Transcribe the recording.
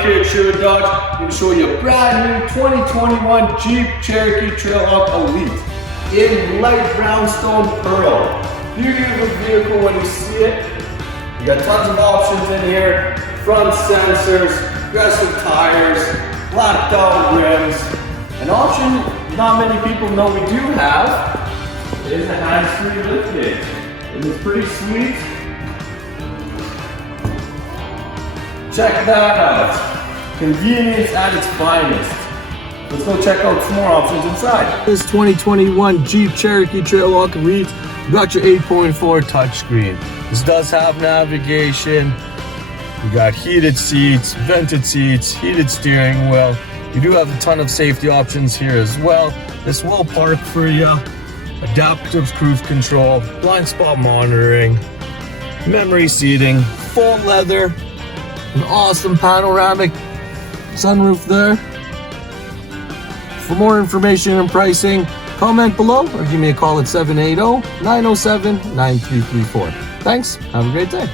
Mike here at Sherwood Dodge. I'm going to show you a brand new 2021 Jeep Cherokee Trailhawk Elite in light brownstone pearl. Beauty of the vehicle when you see it. You got tons of options in here. Front sensors, aggressive tires, blacked out rims. An option not many people know we do have is a hands-free liftgate. And it's pretty sweet. Check that out. Convenience at its finest. Let's go check out some more options inside. This 2021 Jeep Cherokee Trailhawk Elite, you got your 8.4 touchscreen. This does have navigation. You got heated seats, vented seats, heated steering wheel. You do have a ton of safety options here as well. This will park for you. Adaptive cruise control, blind spot monitoring, memory seating, full leather. An awesome panoramic sunroof there. For more information and pricing, comment below or give me a call at 780-907-9334. Thanks, have a great day.